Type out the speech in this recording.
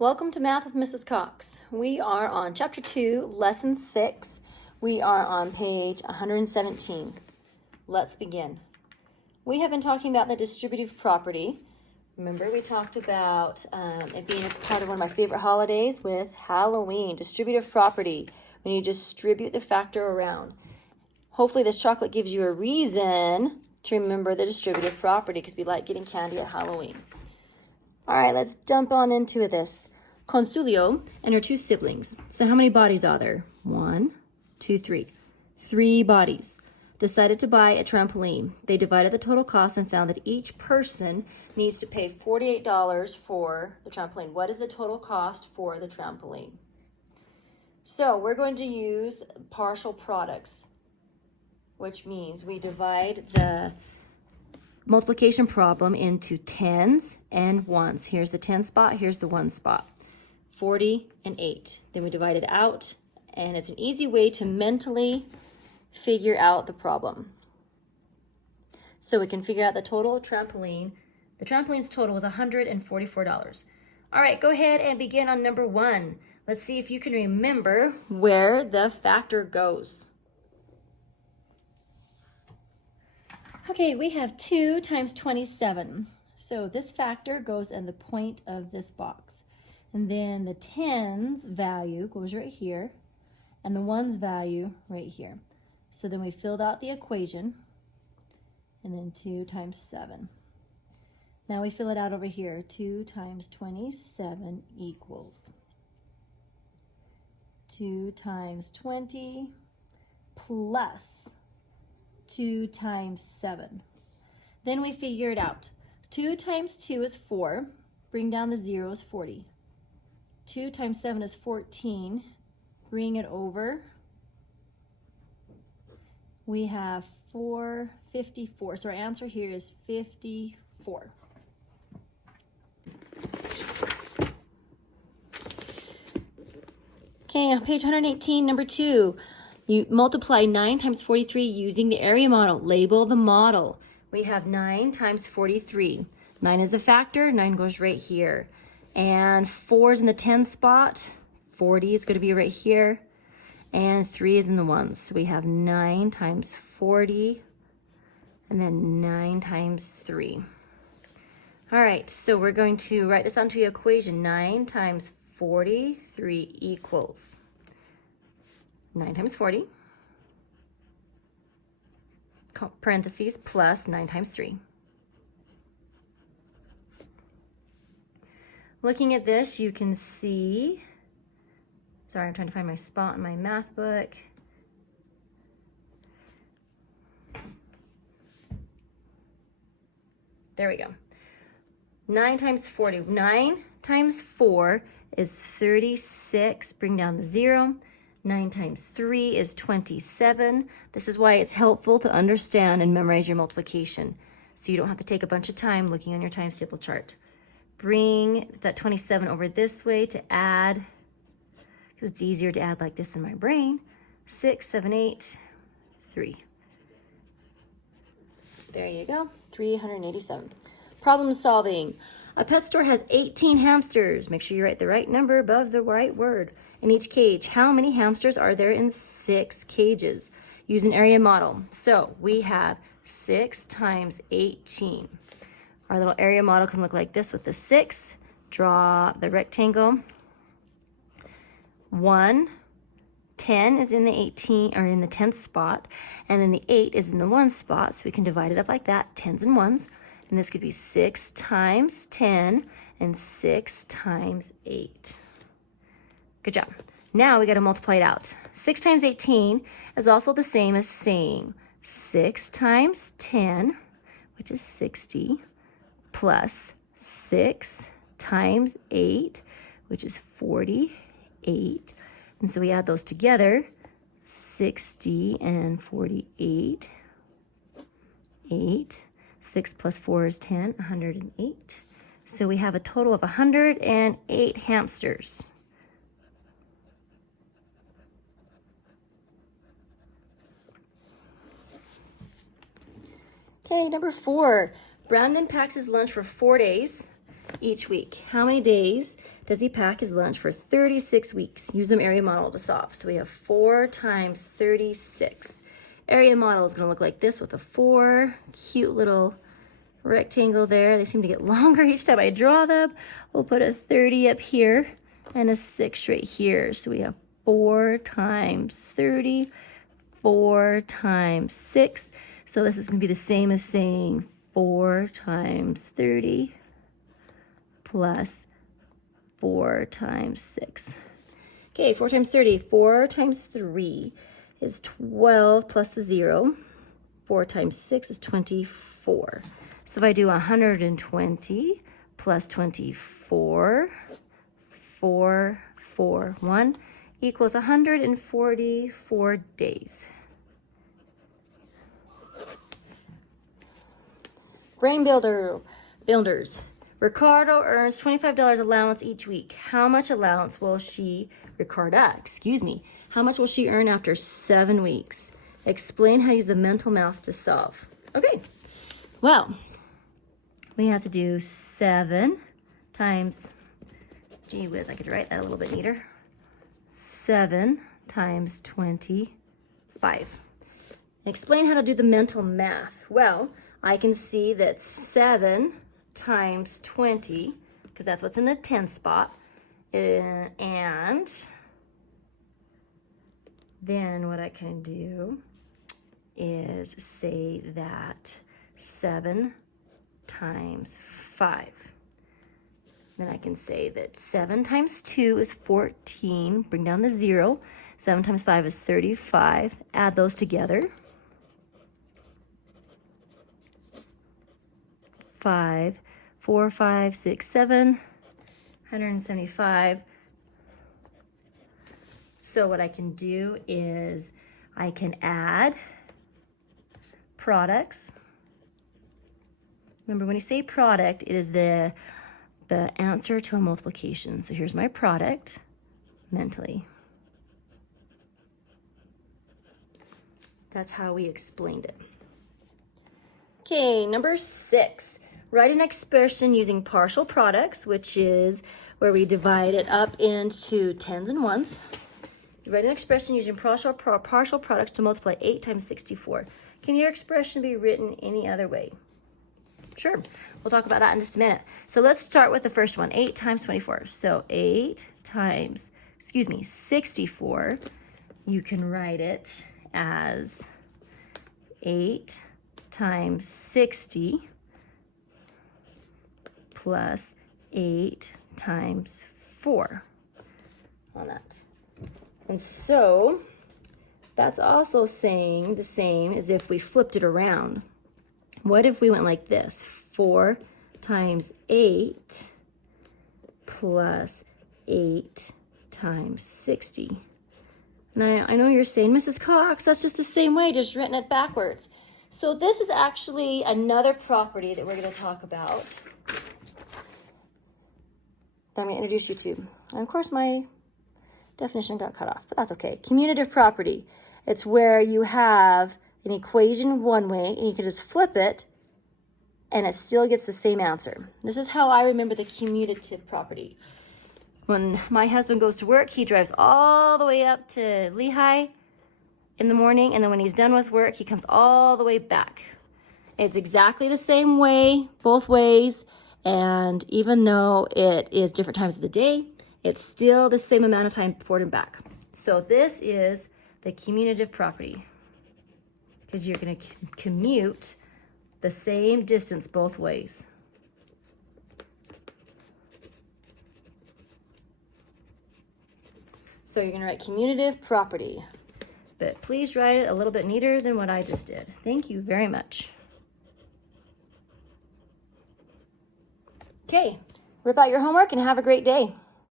Welcome to Math with Mrs. Cox. We are on Chapter 2, Lesson 6. We are on page 117. Let's begin. We have been talking about the distributive property. Remember, we talked about it being a part of one of my favorite holidays with Halloween. Distributive property, when you distribute the factor around. Hopefully this chocolate gives you a reason to remember the distributive property because we like getting candy at Halloween. All right, let's jump on into this. Consuelo and her two siblings. So how many bodies are there? 1, 2, 3. 3 bodies. Decided to buy a trampoline. They divided the total cost and found that each person needs to pay $48 for the trampoline. What is the total cost for the trampoline? So we're going to use partial products, which means we divide the multiplication problem into tens and ones. Here's the 10 spot, here's the 1 spot. 40 and 8. Then we divide it out, and it's an easy way to mentally figure out the problem. So we can figure out the total trampoline. The trampoline's total was $144. All right, go ahead and begin on number 1. Let's see if you can remember where the factor goes. Okay, we have 2 times 27. So this factor goes in the point of this box. And then the tens value goes right here, and the ones value right here. So then we filled out the equation, and then 2 times 7. Now we fill it out over here. 2 times 27 equals 2 times 20 plus 2 times 7. Then we figure it out. 2 times 2 is 4. Bring down the 0 is 40. 2 times 7 is 14. Bring it over. We have 454. So our answer here is 54. Okay, on page 118, number 2. You multiply 9 times 43 using the area model. Label the model. We have 9 times 43. 9 is a factor. 9 goes right here. And 4 is in the 10 spot. 40 is going to be right here. And 3 is in the 1s. So we have 9 times 40. And then 9 times 3. All right, so we're going to write this onto the equation. 9 times 43 equals 9 times 40, parentheses, plus 9 times 3. Looking at this, you can see, sorry, I'm trying to find my spot in my math book. There we go. 9 times 40. 9 times 4 is 36. Bring down the 0. 9 times 3 is 27. This is why it's helpful to understand and memorize your multiplication, so you don't have to take a bunch of time looking on your times table chart. Bring that 27 over this way to add, because it's easier to add like this in my brain. 6, 7, 8, 3. There you go, 387. Problem solving. A pet store has 18 hamsters. Make sure you write the right number above the right word. In each cage, how many hamsters are there in 6 cages? Use an area model. So we have 6 times 18. Our little area model can look like this with the 6. Draw the rectangle. 1, 10 is in the 18, or in the 10th spot, and then the 8 is in the 1 spot, so we can divide it up like that, 10s and 1s. And this could be 6 times 10 and 6 times 8. Good job. Now we got to multiply it out. 6 times 18 is also the same as saying 6 times 10, which is 60, plus 6 times 8, which is 48. And so we add those together, 60 and 48, 8. 6 plus 4 is 10, 108. So we have a total of 108 hamsters. Okay, number 4. Brandon packs his lunch for 4 days each week. How many days does he pack his lunch for 36 weeks? Use them area model to solve. So we have 4 times 36. Area model is going to look like this with a 4, cute little rectangle there. They seem to get longer each time I draw them. We'll put a 30 up here and a 6 right here. So we have 4 times 30, 4 times 6. So this is going to be the same as saying 4 times 30 plus 4 times 6. Okay, 4 times 30. 4 times 3 is 12 plus the 0. 4 times 6 is 24. So if I do 120 plus 24, 4, 4, 1 equals 144 days. Brain builders. Ricardo earns $25 allowance each week. How much allowance will how much will she earn after 7 weeks? Explain how to use the mental math to solve. Okay, well, we have to do 7 times, gee whiz, I could write that a little bit neater. 7 times 25. Explain how to do the mental math. Well, I can see that 7 times 20, because that's what's in the 10 spot, and then what I can do is say that 7 times 5. Then I can say that 7 times 2 is 14. Bring down the 0. 7 times 5 is 35. Add those together. 5, 4, 5, 6, 7, 175. So what I can do is I can add products. Remember, when you say product, it is the answer to a multiplication. So here's my product mentally. That's how we explained it. Okay, number 6. Write an expression using partial products, which is where we divide it up into tens and ones. You write an expression using partial products to multiply 8 times 64. Can your expression be written any other way? Sure, we'll talk about that in just a minute. So let's start with the first one, 8 times 24. So 8 times, 64, you can write it as 8 times 60 plus 8 times 4 on that. And so that's also saying the same as if we flipped it around. What if we went like this? 4 times 8 plus 8 times 60. Now, I know you're saying, Mrs. Cox, that's just the same way, just written it backwards. So this is actually another property that we're going to talk about that I'm going to introduce you to. And of course, my definition got cut off, but that's okay. Commutative property. It's where you have an equation one way, and you can just flip it, and it still gets the same answer. This is how I remember the commutative property. When my husband goes to work, he drives all the way up to Lehigh in the morning, and then when he's done with work, he comes all the way back. It's exactly the same way, both ways, and even though it is different times of the day, it's still the same amount of time forward and back. So this is the commutative property, because you're going to commute the same distance both ways. So you're going to write commutative property, but please write it a little bit neater than what I just did. Thank you very much. Okay, rip out your homework and have a great day.